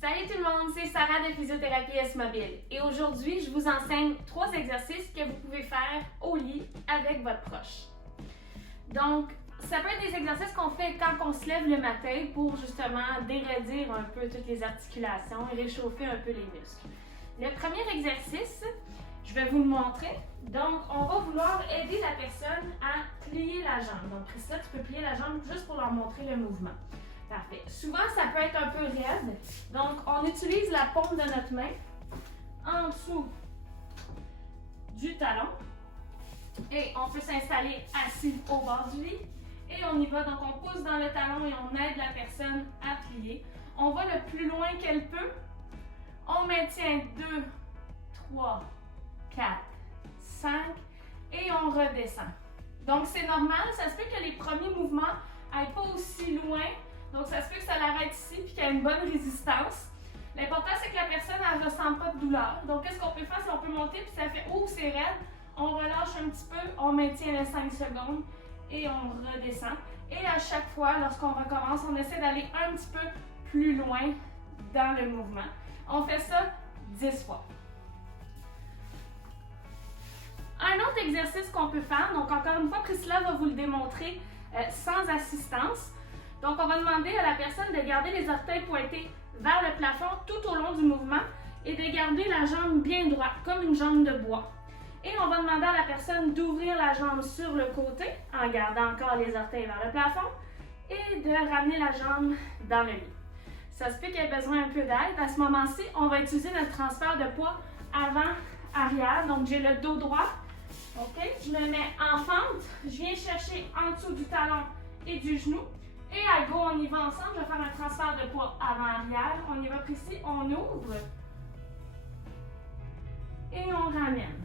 Salut tout le monde, c'est Sarah de Physiothérapie S-Mobile et aujourd'hui je vous enseigne 3 exercices que vous pouvez faire au lit avec votre proche. Donc, ça peut être des exercices qu'on fait quand on se lève le matin pour justement déraidir un peu toutes les articulations et réchauffer un peu les muscles. Le premier exercice, je vais vous le montrer. Donc, on va vouloir aider la personne à plier la jambe. Donc, Priscilla, tu peux plier la jambe juste pour leur montrer le mouvement. Parfait. Souvent, ça peut être un peu raide. Donc, on utilise la paume de notre main en dessous du talon. Et on peut s'installer assis au bord du lit. Et on y va. Donc, on pousse dans le talon et on aide la personne à plier. On va le plus loin qu'elle peut. On maintient 2, 3, 4, 5 et on redescend. Donc, c'est normal. Ça se peut que les premiers mouvements n'aillent pas aussi loin. Donc, ça se peut que ça l'arrête ici et qu'il y ait une bonne résistance. L'important, c'est que la personne ne ressent pas de douleur. Donc, qu'est-ce qu'on peut faire? Si on peut monter puis ça fait « Oh, c'est raide », on relâche un petit peu, on maintient les 5 secondes et on redescend. Et à chaque fois, lorsqu'on recommence, on essaie d'aller un petit peu plus loin dans le mouvement. On fait ça 10 fois. Un autre exercice qu'on peut faire, donc encore une fois, Priscilla va vous le démontrer sans assistance. Donc, on va demander à la personne de garder les orteils pointés vers le plafond tout au long du mouvement et de garder la jambe bien droite, comme une jambe de bois. Et on va demander à la personne d'ouvrir la jambe sur le côté en gardant encore les orteils vers le plafond et de ramener la jambe dans le lit. Ça se peut qu'elle ait besoin un peu d'aide. À ce moment-ci, on va utiliser notre transfert de poids avant-arrière. Donc, j'ai le dos droit. OK? Je me mets en fente. Je viens chercher en dessous du talon et du genou. Et à go, on y va ensemble. Je vais faire un transfert de poids avant-arrière. On y va ici, on ouvre. Et on ramène.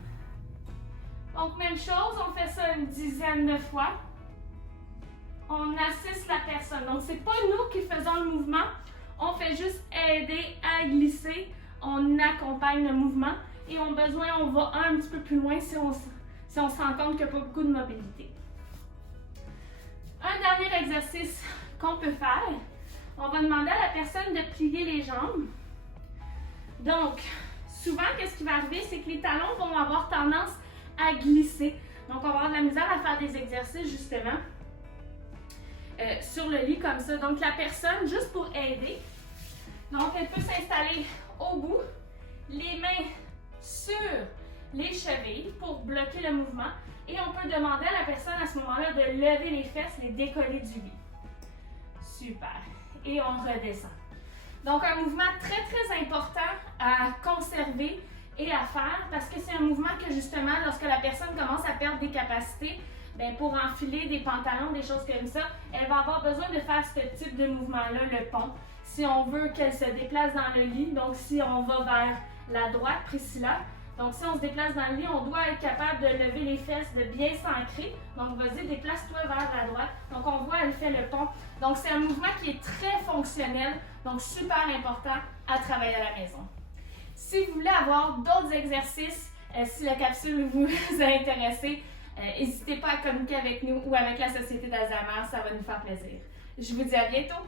Donc, même chose, on fait ça une dizaine de fois. On assiste la personne. Donc, c'est pas nous qui faisons le mouvement. On fait juste aider à glisser. On accompagne le mouvement. Et au besoin, on va un petit peu plus loin si on se rend compte qu'il n'y a pas beaucoup de mobilité. Un dernier exercice qu'on peut faire, on va demander à la personne de plier les jambes. Donc, souvent, qu'est-ce qui va arriver, c'est que les talons vont avoir tendance à glisser. Donc, on va avoir de la misère à faire des exercices, justement, sur le lit comme ça. Donc, la personne, juste pour aider, donc, elle peut s'installer au bout, les mains sur les chevilles pour bloquer le mouvement. Et on peut demander à la personne à ce moment-là de lever les fesses, les décoller du lit. Super. Et on redescend. Donc, un mouvement très, très important à conserver et à faire parce que c'est un mouvement que, justement, lorsque la personne commence à perdre des capacités, bien, pour enfiler des pantalons, des choses comme ça, elle va avoir besoin de faire ce type de mouvement-là, le pont, si on veut qu'elle se déplace dans le lit. Donc, si on va vers la droite, Priscilla, donc, si on se déplace dans le lit, on doit être capable de lever les fesses, de bien s'ancrer. Donc, vas-y, déplace-toi vers la droite. Donc, on voit, elle fait le pont. Donc, c'est un mouvement qui est très fonctionnel, donc super important à travailler à la maison. Si vous voulez avoir d'autres exercices, si la capsule vous a intéressé, n'hésitez pas à communiquer avec nous ou avec la Société d'Alzheimer, ça va nous faire plaisir. Je vous dis à bientôt!